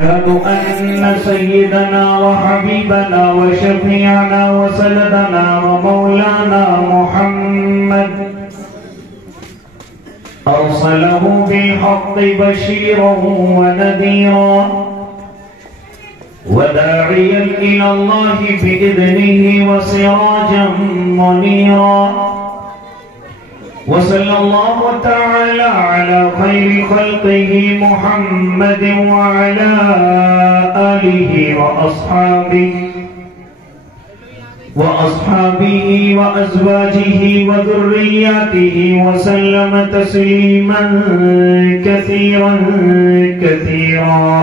أشهد أن سيدنا وحبيبنا وشفيعنا وسندنا ومولانا محمد أرسله بالحق بشيرا ونذيرا وداعيا إلى الله بإذنه وسراجا منيرا وصلى الله تعالى على خير خلقه محمد وعلى آله وأصحابه وأزواجه وذرياته وسلم تسليما كثيرا كثيرا.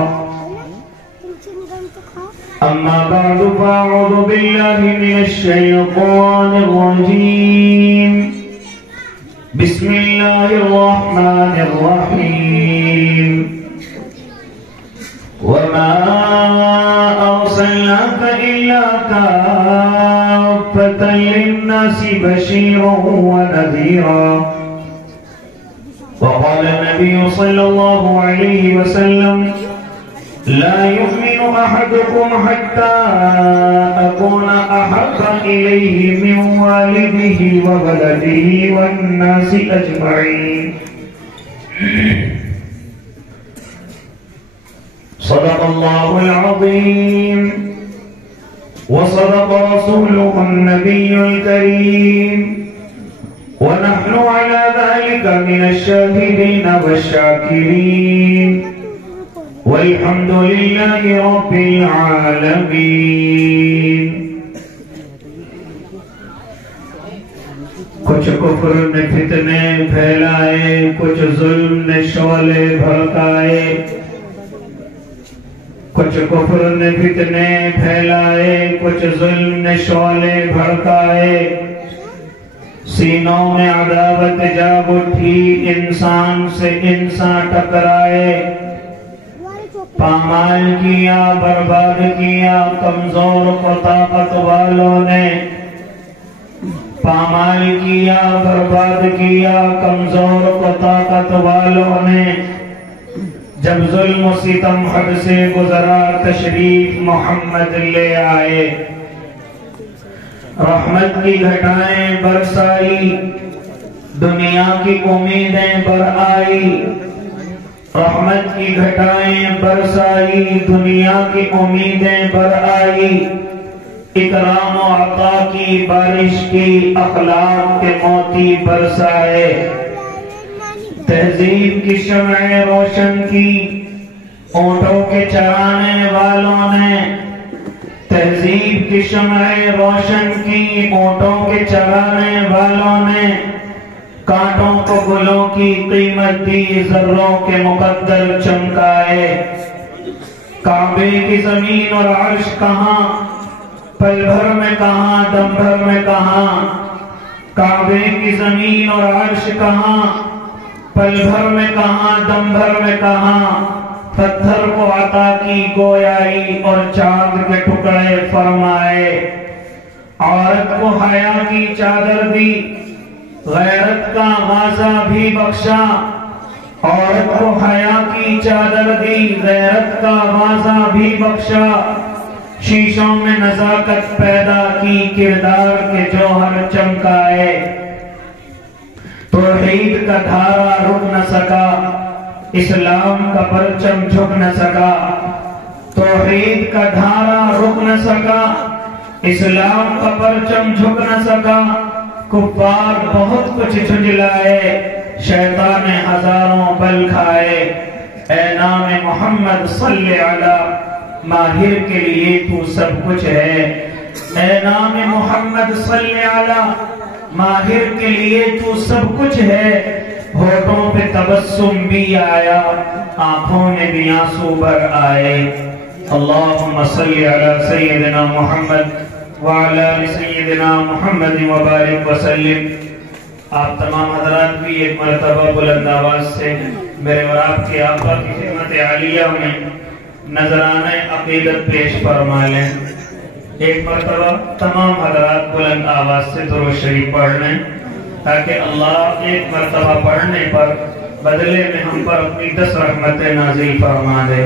أما بعد فأعوذ بالله من الشيطان الرجيم. بسم الله الرحمن الرحيم. وما أرسلناك إلا كافة للناس بشيرا ونذيرا. وقال النبي صلى الله عليه وسلم: لا يؤمن أحدكم حتى أكون أحب إليه من والده وولده والناس أجمعين. صدق الله العظيم وصدق رسوله النبي الكريم، ونحن على ذلك من الشاهدين والشاكرين، والحمد لله رب العالمین. کچھ کفر نے فتنے پھیلائے، کچھ ظلم نے شعلے بھڑکائے. کچھ کفر نے فتنے پھیلائے، کچھ ظلم نے شعلے بھڑکائے. سینوں میں عداوت جاگ اٹھی، انسان سے انسان ٹکرائے. پامال کیا، برباد کیا کمزور کو طاقت والوں نے. پامال کیا، برباد کیا کمزور کو طاقت والوں نے. جب ظلم و ستم حد سے گزرا، تشریف محمد لے آئے. رحمت کی گھٹائیں برسائی، دنیا کی امیدیں بر آئی. رحمت کی گھٹائیں برسائی، دنیا کی امیدیں بر آئی. اکرام و عطا کی بارش کی، اخلاق کے موتی برسائے. تہذیب کی شمعیں روشن کی، اونٹوں کے چرانے والوں نے. تہذیب کی شمعیں روشن کی، اونٹوں کے چرانے والوں نے. کانٹوں کو گلوں کی قیمت دی، ذروں کے مقدر چمکائے. کعبے کی زمین اور عرش کہاں، پل بھر میں کہاں، دم بھر میں کہاں. کعبے کی زمین اور عرش کہاں، پل بھر میں کہاں، دم بھر میں کہاں. پتھر کو عطا کی گویائی اور چاند کے ٹکڑے فرمائے. عورت کو حیا کی چادر دی، غیرت کا غازہ بھی بخشا. عورت کو حیا کی چادر دی، غیرت کا غازہ بھی بخشا. شیشوں میں نزاکت پیدا کی، کردار کے جوہر چمکائے. توحید کا دھارا رک نہ سکا، اسلام کا پرچم جھک نہ سکا. توحید کا دھارا رک نہ سکا، اسلام کا پرچم جھک نہ سکا. کفار بہت کچھ جھنجلائے، شیطان ہزاروں بل کھائے. اے نام محمد صلی علی، ماہر کے لیے تو سب کچھ ہے. اے نام محمد صلی علی، ماہر کے لیے تو سب کچھ ہے. ہونٹوں پہ تبسم بھی آیا، آنکھوں میں بھی آنسو بھر آئے. اللہم صلی علی سیدنا محمد وعلی آل سیدنا محمد وبارک وسلم. آپ تمام حضرات بھی ایک مرتبہ بلند آواز سے میرے اور آپ کے آقا کی خدمت عالیہ میں نذرانہ عقیدت پیش فرما لیں. ایک مرتبہ تمام حضرات بلند آواز سے درود شریف پڑھ لیں، تاکہ اللہ ایک مرتبہ پڑھنے پر بدلے میں ہم پر اپنی 10 رحمتیں نازل فرما دے.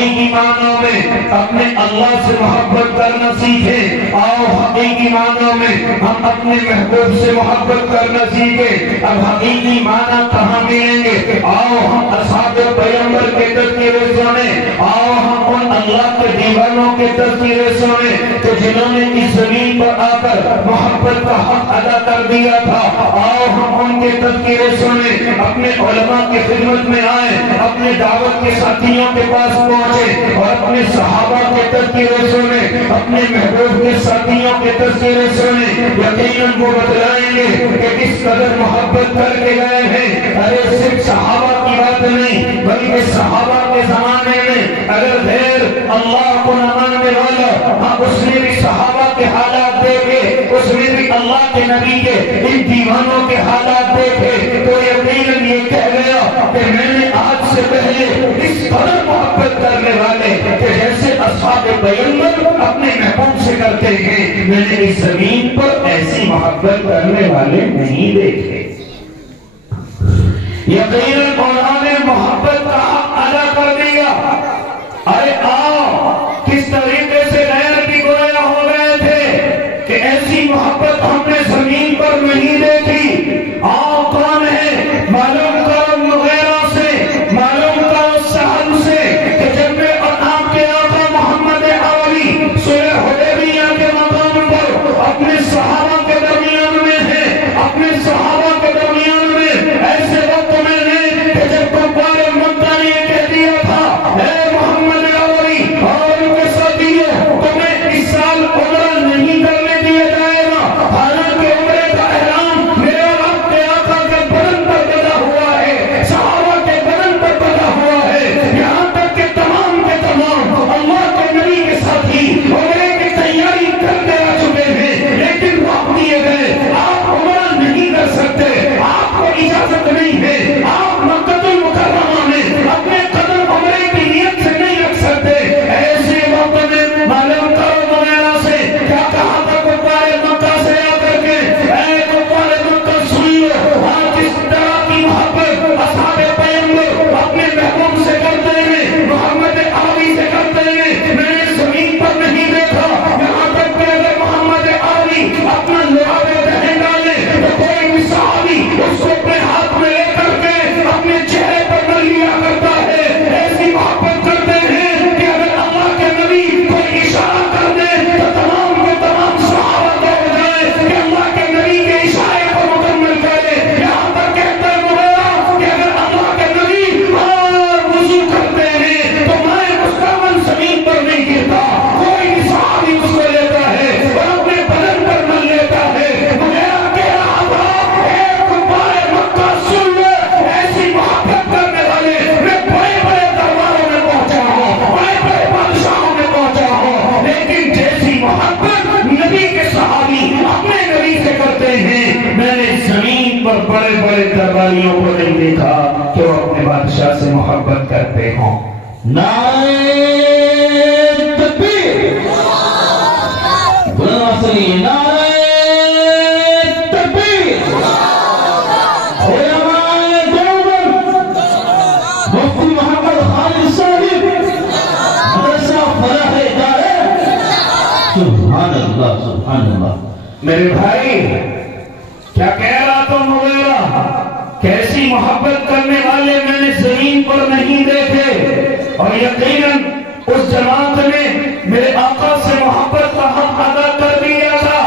حقیقی معنوں میں اپنے اللہ سے محبت کرنا سیکھیں. آؤ حقیقی معنوں میں ہم اپنے محبوب سے محبت کرنا سیکھیں. اب حقیقی معنی کہاں ملیں گے؟ آؤ ہم اصحاب پیغمبر کے تذکرے سنیں. آؤ ہم ان اللہ کے دیوانوں کے تذکرے سنیں کہ جنہوں نے اس زمین پر آ کر محبت کا حق ادا کر دیا تھا. آؤ ہم ان کے تذکرے سنیں. اپنے علماء کی خدمت میں آئیں, اپنے دعوت کے ساتھیوں کے پاس پہنچے اور اپنے صحابہ کے تذکرے سنیں, اپنے محبوب کے ساتھیوں کے تذکرے سنیں. یقیناً وہ بتلائیں گے کہ کس قدر محبت کر کے گئے ہیں. ارے صرف صحابہ کی بات نہیں بلکہ صحابہ کے زمانے میں اگر غیر اللہ کو نہ ماننے والا, ہاں اس نے بھی صحابہ کے حالات دیکھے, اس نے بھی اللہ کے نبی کے ان دیوانوں کے حالات دیکھے, تو یقیناً یہ کہہ گیا کہ میں نے آج سے پہلے اس قدر محبت کرنے والے کہ جیسے اصحاب پیغمبر اپنے محبوب سے کرتے ہیں, میں نے اس زمین پر ایسی محبت کرنے والے نہیں دیکھے. یقیناً انہوں نے محبت کا حق ادا کر دیا. ارے آؤ کس طریقے سے غیر بھی گویا ہو گئے تھے کہ ایسی محبت ہم نے زمین پر نہیں دیکھی. آؤ کون ہے؟ معلوم کرو مغیرہ سے, معلوم کرو سہل سے کہ جب میں اور آپ کے آقا محمد عربی صلح حدیبیہ کے مقام پر اپنے صحابہ کے درمیان میں ہیں, اپنے صحابہ کے درمیان میں ایسے وقت میں نے کہ جب کفار مکہ نے کہہ دیا تھا اے محمد عربی اور ان کے ساتھیوں تمہیں اس سال عمرہ نہیں کرنے دیا جائے گا, حالانکہ عمرے کا احرام میرے اور آپ کے آقا کے بدن پر بندھا ہوا ہے, صحابہ کے بدن پر بندھا ہوا ہے, یہاں تک کہ تمام کے تمام اللہ کے نبی کے ساتھی عمرے کی تیاری کرتے آ چکے ہیں, لیکن روک دیے گئے. آپ عمرہ نہیں کر سکتے, آپ کو اجازت نہیں ہے, آپ مکہ المکرمہ میں اپنے قدم عمرے کی نیت سے نہیں رکھ سکتے. ایسے وقت میں معلوم کرو مغیرہ سے کیا کہا تھا کفار مکہ سے آ کر کے, اے کفار مکہ سن لو, ہاں جس طرح کی محبت اصحاب پیغمبر اپنے محبوب سے کرتے ہیں, محمد عربی سے کرتے ہیں, میں نے زمین پر نہیں دیکھا. یہاں تک کہ اگر محمد عربی اپنا لعاب دہن ڈالے تو کوئی بھی صحابی اس کو اپنے ہاتھ میں لے کر کے اپنے چہرے پر نہ لیا کرتا ہے. ایسی محبت کرتے ہیں کہ اگر اللہ کے نبی کوئی اشارہ کر دے تو تمام کے تمام صحابہ دوڑ جائیں کہ اللہ کے نبی کے اشارے کو مکمل کرے. یہاں تک کہتا ہے مغیرہ کہ اگر اللہ کے نبی وضو کرتے ہیں تو میں مستقبل زمین پر نہیں گرتا, کوئی بھی صحابی اس کو لیتا ہے اور اپنے بدن پر مل لیتا ہے. مغیرہ کہہ رہا تھا اے کفار مکہ سن لو, ایسی محبت کرنے والے میں بڑے بڑے درباروں میں پہنچا ہوں, بڑے بڑے بادشاہوں میں پہنچا ہوں, لیکن جیسی محبت نبی کے صحابی اپنے نبی سے کرتے ہیں میں نے زمین پر بڑے بڑے درباریوں کو نہیں دیکھا کہ وہ اپنے بادشاہ سے محبت کرتے ہوں. نعرہ تکبیر, بلند سنیے, نعرہ تکبیر. علماء دیوبند مفتی محمد خالد صاحب مدرسہ فلاح ادارے, سبحان اللہ سبحان اللہ. میرے بھائی کیا کہہ رہا تو مغیرہ, کیسی محبت کرنے والے میں نے زمین پر نہیں دیکھے. اور یقیناً اس جماعت نے میرے آقا سے محبت کا حق ادا کر دیا تھا.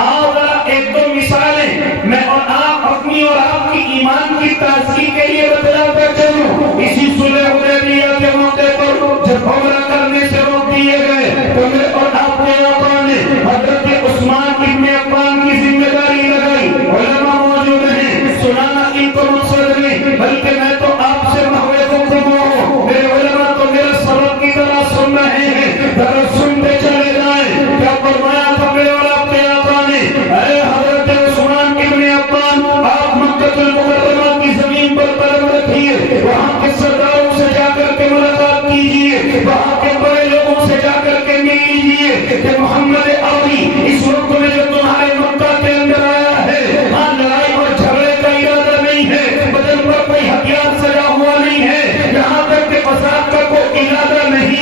آؤ ذرا ایک دو مثالیں میں اور آپ اپنی اور آپ کی ایمان کی تازگی کے لیے بتلا کر چلوں. اسی صلح حدیبیہ کے موقع پر جب عمرہ کرنے سے روک دیے گئے تو میرے اور آپ کے آقا نے حضرت عثمان ابن عفان کی ذمہ داری لگائی. علماء موجود ہیں, سنانا ان کو مقصد نہیں بلکہ میں تو آپ سے محوے گفتگو ہوں. میرے علماء تو میرا سبق کی طرح سن رہے ہیں, ذرا سنتے چلے جائیں. کیا فرمایا تھا میرے اور آپ کے آقا نے, اے حضرت عثمان ابن عفان آپ مکہ المکرمہ کی زمین پر قدم رکھیے, وہاں کے سرداروں سے جا کر کے ملاقات کیجیے, وہاں کے بڑے لوگوں سے جا کر کے مل لیجیے کہ محمد عربی اس وقت میں جو تمہارے مکہ کے اندر آیا ہے, ہاں لڑائی اور جھگڑے کا ارادہ نہیں ہے, بدن پر کوئی ہتھیار سجا ہوا نہیں ہے, یہاں تک کہ فساد کا کوئی ارادہ نہیں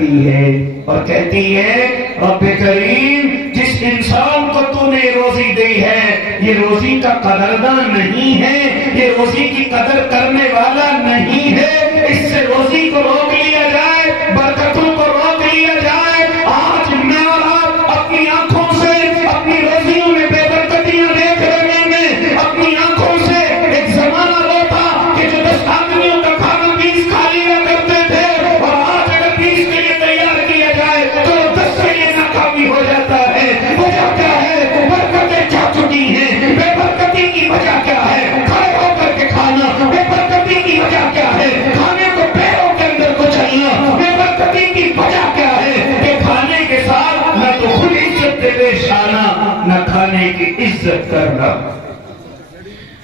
کرتی ہے اور کہتی ہے رب کریم جس انسان کو تو نے روزی دی ہے یہ روزی کا قدردان نہیں ہے، یہ روزی کی قدر کرنے والا نہیں ہے، اس سے روزی کو روک لیا جائے، برکتوں کو روک لیا جائے۔ آج میں اور آپ اپنی آنکھوں سے اپنی روزیوں میں بے برکتیاں دیکھ رہے ہیں، اپنی آنکھوں سے ایک زمانہ وہ تھا کہ جو 10 آدمیوں کا کھانا 20 کھا لیا کرتے تھے، اور آج اگر 20 کے لیے تیار کیا جائے تو 10 کے لیے ناکامی ہو جاتا ہے۔ وجہ کیا ہے؟ برکتیں جا چکی ہیں۔ بے برکتی کی وجہ کیا ہے؟ کھڑے ہو کر کے کھانا۔ بے برکتی کی وجہ کیا ہے؟ کھانے کو پیروں کے اندر کچلنا۔ بے برکتی کی وجہ کیا ہے؟ کہ کھانے کے ساتھ نہ تو خود عزت دے پیش آنا، نہ کھانے کی عزت کرنا۔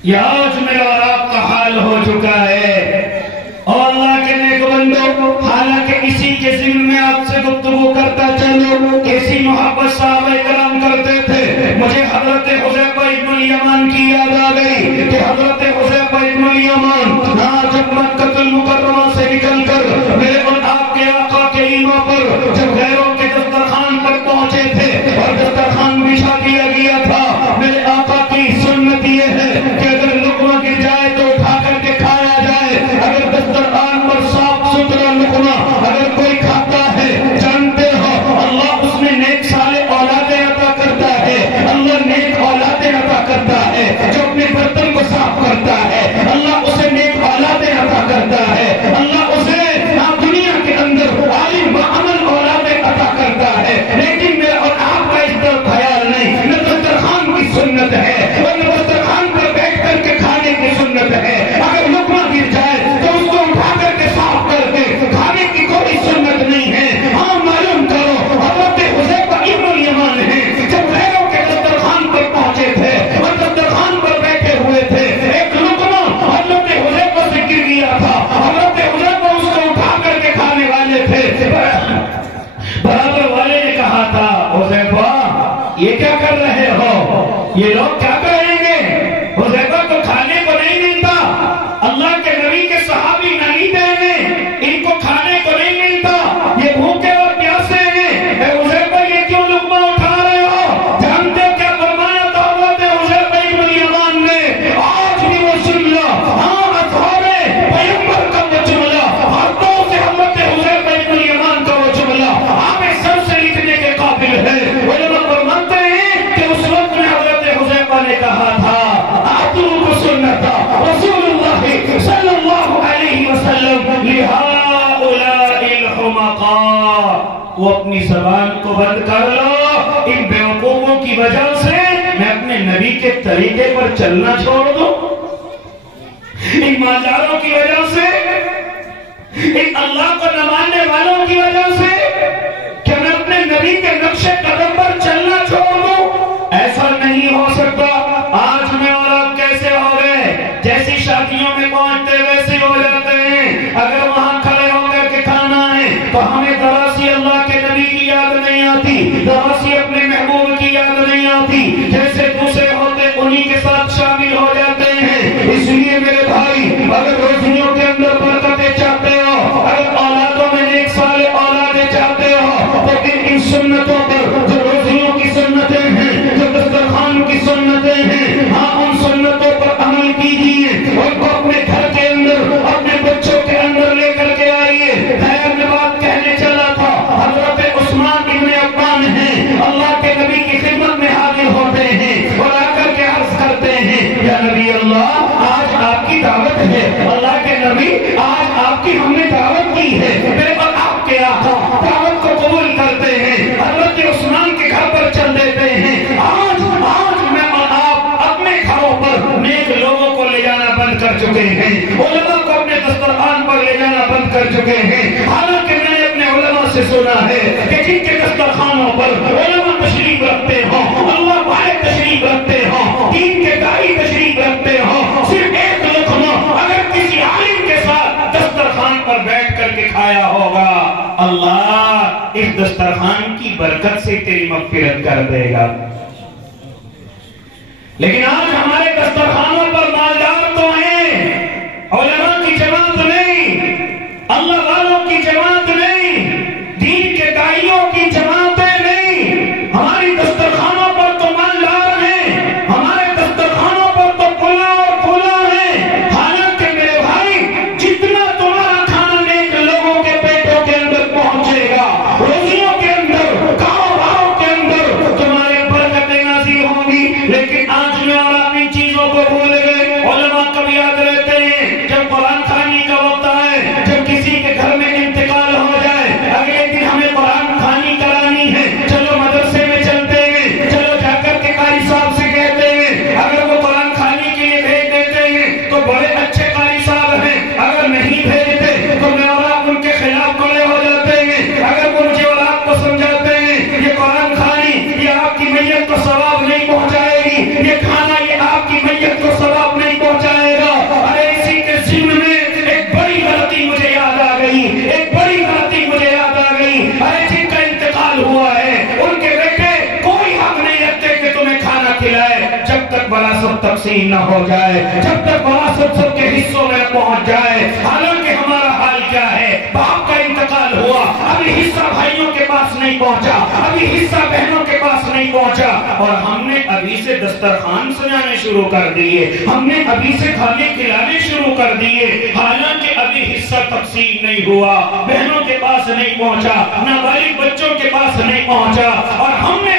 یہ آج میرا اور آپ کا حال ہو چکا ہے۔ اور اللہ کے نیک بندو، حالانکہ اسی کے ذمہ میں آپ سے گفتگو کرتا چلو، کیسی محبت صحابہ کرام کرتے تھے۔ مجھے حضرت حذیفہ ابن الیمان کی یاد آ گئی کہ حضرت حذیفہ ابن الیمان جب مکہ المکرمہ سے نکل کر میرے اور آپ کے آقا کے ایما پر جب غیروں کے دسترخوان پر پہنچے تھے اور دسترخوان بچھا دیا گیا تھا، میرے آقا کی سنت یہ ہے کہ اگر لقمہ گر جائے تو اٹھا کر کے کھایا جائے۔ اگر دسترخوان پر صاف ستھرا لقمہ اگر کوئی کھاتا ہے، جانتے ہو اللہ اس میں نیک صالح اولادیں عطا کرتا ہے۔ اللہ نیک اولادیں عطا کرتا ہے، جو اپنے برتن کو صاف کرتا ہے اللہ اسے نیک اولادیں عطا کرتا ہے۔ اللہ اسے دنیا کے اندر عالم عمل اولادیں عطا کرتا ہے۔ لیکن میرا اور آپ کا اس طرح خیال نہیں، نہ دسترخوان کی سنت ہے اور نہ دسترخوان پر بیٹھ کر کے کھانے کی سنت ہے۔ اگر لقمہ گر جائے تو اس کو اٹھا کر کے صاف کر کے کھانے کی کوئی سنت نہیں ہے۔ ہاں معلوم کرو حضرت حذیفہ ابن الیمان ہیں، جب غیروں کے دسترخوان پر پہنچے تھے اور دسترخوان پر بیٹھے ہوئے تھے، ایک لقمہ حضرت حذیفہ سے گر گیا تھا۔ حضرت حذیفہ اس کو اٹھا کر کے کھانے والے تھے۔ برابر والے نے کہا تھا حذیفہ یہ کیا کر رہے ہو، یہ لوگ کیا کہیں گے؟ حذیفہ تو کھانے کو نہیں ملتا، اللہ کے نبی کے صحابی نہیں دیں گے، ان کو کھانے کو نہیں ملتا، یہ بھوکے اور پیاسے ہیں۔ اے حذیفہ یہ کیوں لقمہ اٹھا رہے ہو؟ جانتے ہو کیا فرمایا تھا حضرت حذیفہ ابن الیمان نے؟ آج بھی وہ جملہ، ہاں اصحاب پیغمبر کا وہ جملہ، ہاتھوں سے حضرت حذیفہ ابن الیمان کا وہ جملہ آپ سر سے لکھنے کے قابل ہے۔ علماء فرماتے ہیں کہ اس وقت میں حضرت حذیفہ نے کہا تھا اعطوا سنت رسول اللہ صلی اللہ علیہ وسلم لہؤلاء الحمقاء۔ وہ اپنی زبان کو بند کر لو، ان بیوقوفوں کی وجہ سے میں اپنے نبی کے طریقے پر چلنا چھوڑ دوں، ان مازاروں کی وجہ سے، ان اللہ کو نہ ماننے والوں کی وجہ سے کہ میں اپنے نبی کے نقش قدم پر چلنا چھوڑ دوں؟ ایسا نہیں ہو سکتا۔ آج میں اور آپ کیسے ہو گئے؟ جیسی شادیوں میں پہنچتے ویسے ہو جاتے ہیں۔ اگر وہاں کھڑے ہو کر کے کھانا ہے تو ہمیں ذرا سی اللہ کے نبی کی یاد نہیں آتی، ذرا سی اپنے محبوب کی یاد نہیں آتی، جیسے دوسرے ہوتے انہی کے ساتھ شامل ہو جاتے ہیں۔ اس لیے میرے بھائی اگر روزیوں کے اندر برکتیں چاہتے ہو، اگر اولادوں میں نیک صالح اولادیں چاہتے ہو تو ان سنتوں پر جو روزیوں کی سنتیں ہیں، جو دسترخوان کی سنتیں ہیں، ہاں ان سنتوں پر عمل کیجیے، ان کو اپنے گھر کے اندر اپنے بچوں کے اندر لے کر کے آئیے۔ خیر میں بات کہنے چلا تھا، حضرت عثمان ابن عفان ہیں، اللہ کے نبی کی خدمت میں حاضر ہوتے ہیں اور آ کر کے عرض کرتے ہیں یا نبی اللہ آج آپ کی دعوت ہے۔ اللہ کے نبی آج آپ کی ہم نے دعوت کی ہے، میرے اور آپ کے آقا دعوت کو قبول کرتے ہیں، حضرت عثمان کے گھر پر چل دیتے ہیں۔ آج میں اور آپ اپنے گھروں پر نیک لوگوں کو لے جانا بند کر چکے ہیں، علماء کو اپنے دسترخوان پر لے جانا بند کر چکے ہیں۔ حالانکہ میں نے اپنے علماء سے سنا ہے کہ جن کے دسترخوانوں پر علماء تشریف رکھتے ہوں، اللہ والے تشریف رکھتے ہوں، دین کے داعی تشریف رکھتے ہوں، صرف ایک لقمہ اگر کسی عالم کے ساتھ دسترخوان پر بیٹھ کر کے کھایا ہوگا، اللہ اس دسترخوان کی برکت سے تیری مغفرت کر دے گا۔ لیکن آج ہمارے دسترخوانوں پر مالدار تو ہیں، علماء کی جماعت نہیں، اللہ والوں کی جماعت نہیں، دین یہ کھانا یہ آپ کی میت کو ثواب نہیں پہنچائے گا۔ ارے اسی کے ذمن میں ایک بڑی غلطی مجھے یاد آ گئی، ایک بڑی غلطی مجھے یاد آ گئی۔ ارے جن کا انتقال ہوا ہے ان کے بیٹے کوئی حق نہیں رکھتے کہ تمہیں کھانا کھلائے جب تک وراثت تقسیم نہ ہو جائے، جب تک وراثت سب کے حصوں میں پہنچ جائے۔ حالانکہ ہمارا حال کیا ہے؟ باپ کا انتقال ہوا، ابھی حصہ بھائیوں کے پاس نہیں پہنچا، ابھی حصہ بہنوں کے پاس نہیں پہنچا، اور ہم نے ابھی سے دسترخوان سجانے شروع کر دیے، ہم نے ابھی سے کھانے کھلانے شروع کر دیے، حالانکہ ابھی حصہ تقسیم نہیں ہوا، بہنوں کے پاس نہیں پہنچا، نابالغ بچوں کے پاس نہیں پہنچا، اور ہم نے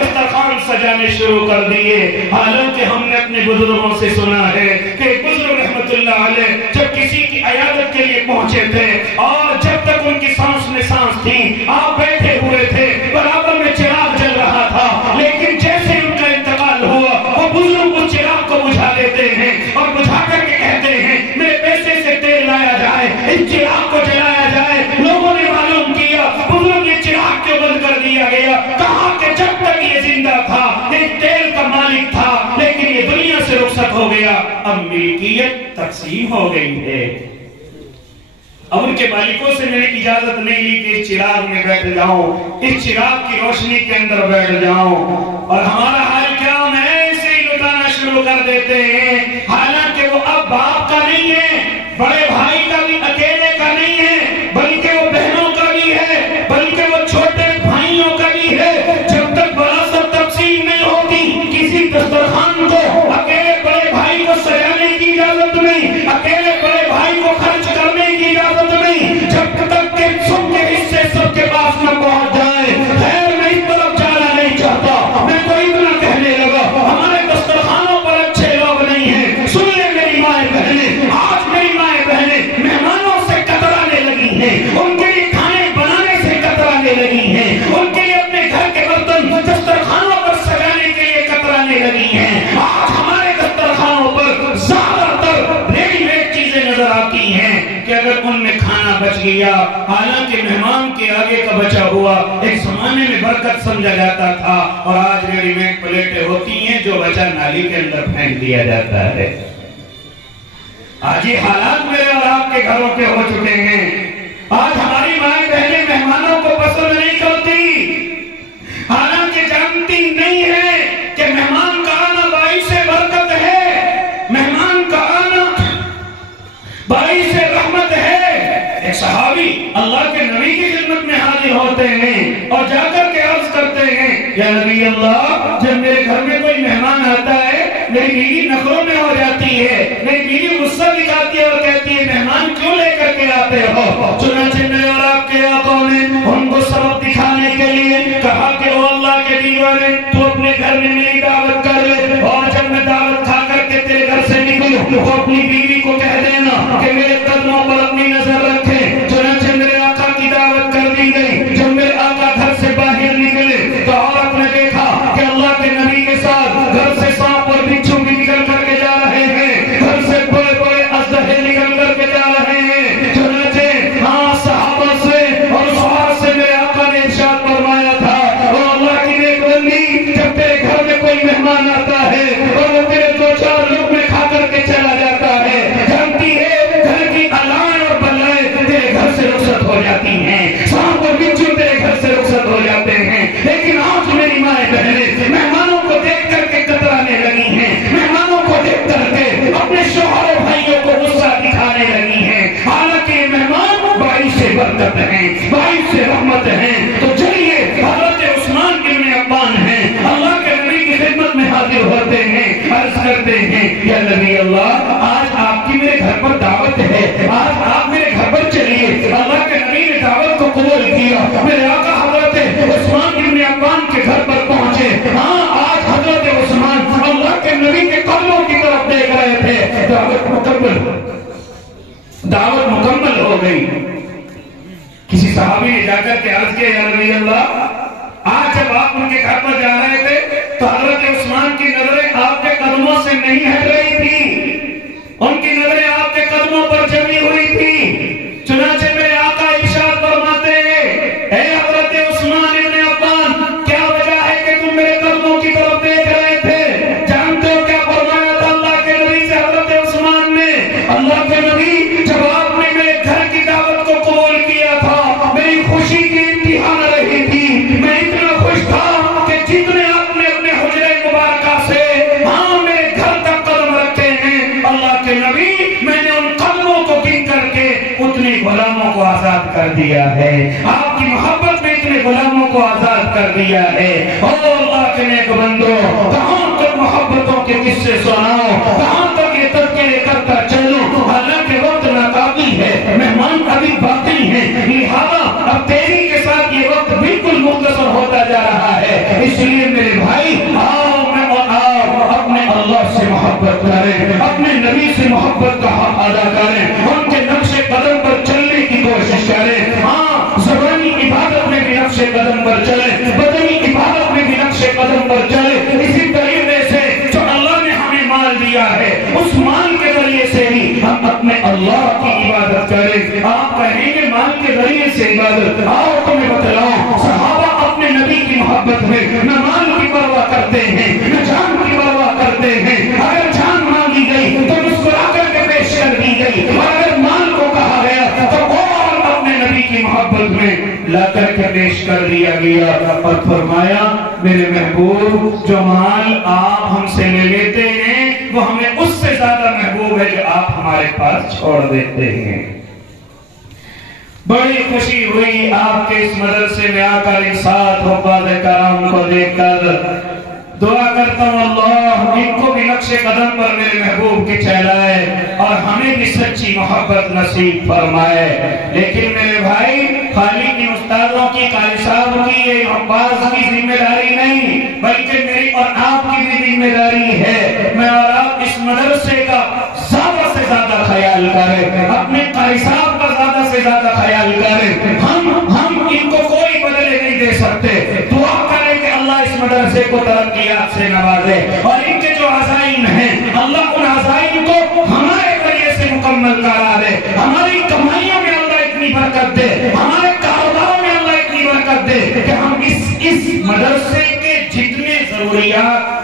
دسترخوان سجانے شروع کر دیے۔ حالانکہ ہم نے اپنے بزرگوں سے سنا ہے کہ بزرگ رحمت اللہ علیہ جب کسی کی عیادت کے لیے پہنچے تھے اور جب تک ان کی سانس میں سانس تھی آپ بیٹھے ہوئے تھے، برابر میں چراغ جل رہا تھا، لیکن جیسے ان کا انتقال ہوا وہ بزرگ اس چراغ کو بجھا دیتے ہیں اور بجھا کر کے کہتے ہیں میرے پیسے سے تیل لایا جائے، اس چراغ کو جلایا جائے۔ لوگوں نے معلوم کیا بزرگ یہ چراغ کیوں بند کر دیا گیا؟ کہا کہ جب تک یہ زندہ تھا یہ تیل کا مالک تھا، لیکن یہ دنیا سے رخصت ہو گیا، اب ملکیت تقسیم ہو گئی ہے۔ اب ان کے مالکوں سے میں نے اجازت نہیں لی کہ اس چراغ میں بیٹھ جاؤں، اس چراغ کی روشنی کے اندر بیٹھ جاؤں، اور ہمارا حال کیا؟ ہم ایسے ہی لٹانا شروع کر دیتے ہیں، حالانکہ وہ اب باپ کا نہیں ہے، بڑے بھائی کا بھی اکیلے کا نہیں ہے، بلکہ وہ بہنوں کا بھی ہے، بلکہ وہ چھوٹے بھائیوں کا بھی ہے۔ جب تک وراثت تقسیم نہیں ہوتی کسی دسترخوان کو اکیلے بڑے بھائی کو سجانے کی اجازت نہیں، اکیلے بڑے بھائی کو خرچ کرنے کی اجازت نہیں، جب تک کہ سب کے حصے سب کے پاس نہ پہنچ جائے۔ خیر میں اس طرف جانا نہیں چاہتا، میں تو اتنا کہنے لگا ہمارے دسترخوانوں پر اچھے لوگ نہیں ہیں۔ سن لے میری مائیں بہنیں، آج میری مائیں بہنیں مہمانوں سے کترانے لگی ہیں، ان کے لیے کھانے بنانے سے کترانے لگی ہیں، ان کے لیے اپنے گھر کے برتن دسترخوانوں پر سجانے کے لیے کترانے لگی ہیں۔ آج ہمارے دسترخوانوں پر زیادہ تر ریڈی میڈ چیزیں نظر آتی ہیں کہ اگر ان میں کھانا بچ گیا، حالانکہ مہمان کے آگے کا بچا ہوا ایک زمانے میں برکت سمجھا جاتا تھا، اور آج ریڈی میڈ پلیٹیں ہوتی ہیں جو بچا نالی کے اندر پھینک دیا جاتا ہے۔ آج یہ حالات میرے اور آپ کے گھروں کے ہو چکے ہیں۔ آج ہماری مائیں بہنیں مہمانوں کو پسند نہیں کرتی، حالانکہ جانتی نہیں ہے کہ مہمان کا آنا باعث برکت ہے، مہمان کا آنا باعث رحمت ہے۔ ایک صحابی اللہ کے نبی کی خدمت میں حاضر ہوتے ہیں اور جا کر کے عرض کرتے ہیں یا نبی اللہ، جب میرے گھر میں کوئی مہمان آتا ہے میری بیوی نخروں میں ہو جاتی ہے، میری بیوی غصہ دکھاتی ہے اور کہتی ہے مہمان کیوں لے کر کے آتے ہو؟ چنانچہ میرے اور آپ کے آقا نے ان کو سبق دکھانے کے لیے کہا کہ او اللہ کے دیوانے تو اپنے گھر میں میری دعوت کر لے، اور جب میں دعوت کھا کر کے تیرے گھر سے نکلوں تو اپنی بیوی کو کہہ دینا کہ میرے قدموں پر اپنی نظر رکھے۔ چنانچہ میرے آقا کی دعوت کر دی گئی۔ جب میرے آقا گھر سے باہر نکلے تو عورت نے دیکھا کہ اللہ کے نبی کے ساتھ گھر سے سانپ اور بچھو بھی نکل کر کے جا رہے ہیں، گھر سے بڑے بڑے اژدہے نکل کر کے جا رہے ہیں۔ چنانچہ صحابہ سے اور صحابہ سے میرے آقا نے ارشاد فرمایا تھا اور اللہ کی نیک بندی، جب تیرے گھر میں کوئی مہمان آتا ہے اور وہ تیرے دو چار لقمے کھا کر کے چلا جاتا ہے، جانتی ہے گھر کی الائیں اور بلائیں تیرے گھر سے رخصت ہو جاتی ہیں، سانپ اور بچھو تیرے گھر سے رخصت ہو جاتے ہیں۔ لیکن آج میری مائیں بہنیں مہمانوں کو دیکھ کر کے کترانے لگی ہیں، مہمانوں کو دیکھ کر کے اپنے شوہر و بھائیوں کو غصہ دکھانے لگی ہیں، حالانکہ یہ مہمان باعث برکت ہیں، باعث رحمت ہیں۔ تو چلیے حضرت عثمان بن عفان ہیں، اللہ کے نبی کی خدمت میں حاضر ہوتے ہیں، عرض کرتے ہیں یا نبی اللہ، آج آپ کی میرے گھر پر دعوت ہے، آج آپ میرے گھر پر چلیے۔ اللہ کے نبی نے دعوت کو قبول کیا، میرے آقا حضرت عثمان بن عفان کے گھر پر پہنچے۔ آج حضرت عثمان اللہ کے نبی کے قدموں کی طرف دیکھ رہے تھے۔ دعوت مکمل ہو گئی۔ کسی صحابی نے جا کر کے عرض کیا یا نبی اللہ، آج جب آپ ان کے گھر پر جا رہے تھے تو حضرت عثمان کی نظریں آپ کے قدموں سے نہیں ہٹ رہی تھی، ان کی نظریں آپ کے قدموں پر جمی ہوئی تھی۔ چنانچہ میرے آقا ارشاد فرماتے ہیں اے حضرت عثمان بن عفان، کیا وجہ ہے کہ تم میرے قدموں کی طرف دیکھ رہے تھے؟ کر دیا ہے، آپ کی محبت میں اتنے غلاموں کو آزاد کر دیا ہے۔ اور اللہ کے نیک بندو، کہاں تک محبتوں کے قصے سناؤ، کہاں تک یہ تذکرے کرتا چلوں، حالانکہ وقت ناقابل ہے، مہمان ابھی باقی ہیں، لہذا اب تیزی کے ساتھ یہ وقت بالکل مختصر ہوتا جا رہا ہے۔ اس لیے میرے بھائی، آؤ اپنے اللہ سے محبت کریں، اپنے نبی سے محبت کا حق ادا کریں، ان کے نقش قدم پر چلنے کی کوشش کریں۔ ہاں، زبانی عبادت میں بھی نقش قدم پر چلیں، بدنی عبادت میں بھی نقش قدم پر چلیں۔ اسی طریقے سے جو اللہ نے ہمیں مال دیا ہے، اس مال کے ذریعے سے بھی ہم اپنے اللہ کی عبادت کریں۔ آپ کہیں گے مال کے ذریعے سے عبادت، آؤ تمہیں بتلاؤں، صحابہ اپنے نبی کی محبت میں نہ مال کی پرواہ کرتے ہیں نہ جان کی پرواہ کرتے ہیں۔ اگر جان مانگی گئی تو مسکرا کر کے پیش کر دی گئی، اور اگر مال کو کہا گیا تو اور اپنے نبی کی محبت میں لا کر کے پیش کر دیا گیا، اور فرمایا میرے محبوب جو مال آپ ہم سے لے لیتے ہیں وہ ہمیں اس سے زیادہ محبوب ہے جو آپ ہمارے پاس چھوڑ دیتے ہیں۔ بڑی خوشی ہوئی آپ کے اس مدرسے میں آ کر ان سات حفاظ کرام کو دیکھ کر۔ دعا کرتا ہوں اللہ ان کو بھی نقش قدم پر میرے محبوب کی چہلائے اور ہمیں بھی سچی محبت نصیب فرمائے۔ لیکن میرے بھائی، خالی کی استادوں کی، قاری صاحب کی، یہ حفاظ کی ذمہ داری نہیں، بلکہ میری اور آپ کی بھی ذمہ داری ہے۔ میں اور آپ اس مدرسے کا زیادہ سے زیادہ خیال کریں، اپنے قاری صاحب کا زیادہ سے زیادہ خیال کریں۔ ہم ان کو کوئی بدلے نہیں دے سکتے۔ دعا کریں کہ اللہ اس مدرسے کو ترقیات سے نوازے، اور ان کے جو عزائم ہیں اللہ ان عزائم کو ہمارے ذریعے سے مکمل کرا دے، ہماری کمائیوں میں اللہ اتنی برکت دے، ہمارے کاروباروں میں اللہ اتنی برکت دے کہ ہم اس مدرسے کے جتنے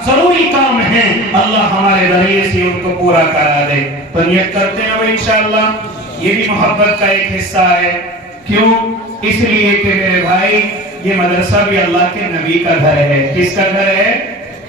ضروری کام ہیں اللہ ہمارے ذریعے سے ان کو پورا کرا دے۔ تو نیت کرتے ہیں وہ انشاءاللہ یہ بھی محبت کا ایک حصہ ہے۔ کیوں؟ اس لیے کہ میرے بھائی یہ مدرسہ بھی اللہ کے نبی کا گھر ہے۔ کس کا گھر ہے؟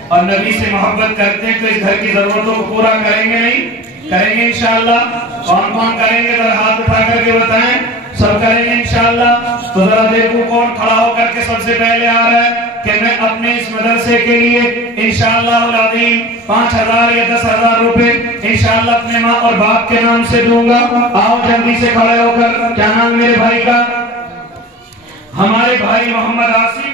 اور نبی سے محبت کرتے ہیں تو اس گھر کی ضرورتوں کو پورا کریں گے نہیں؟ کریں گے انشاءاللہ۔ کون کون کریں گے ذرا ہاتھ اٹھا کر کے بتائیں۔ سب کریں گے انشاءاللہ۔ تو ذرا دیکھو کون کھڑا ہو کر کے سب سے پہلے آ رہا ہے کہ میں اپنے اس مدرسے کے لیے انشاءاللہ العظیم 5,000 یا 10,000 روپے انشاءاللہ اپنے ماں اور باپ کے نام سے دوں گا۔ آؤ جلدی سے کھڑے ہو کر۔ کیا نام میرے بھائی کا؟ ہمارے بھائی محمد آصف۔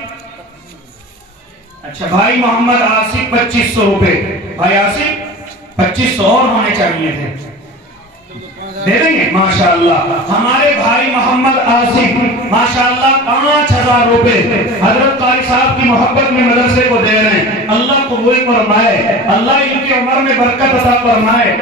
اچھا بھائی محمد آصف 2500 روپے۔ بھائی آصف 2500 اور ہونے چاہیے تھے، دے دیں گے؟ ماشاءاللہ۔ ہمارے بھائی محمد آصف ماشاءاللہ 5,000 روپے حضرت قاری صاحب کی محبت میں مدرسے کو دے رہے ہیں۔ اللہ قبول فرمائے، اللہ ان کی عمر میں برکت عطا فرمائے۔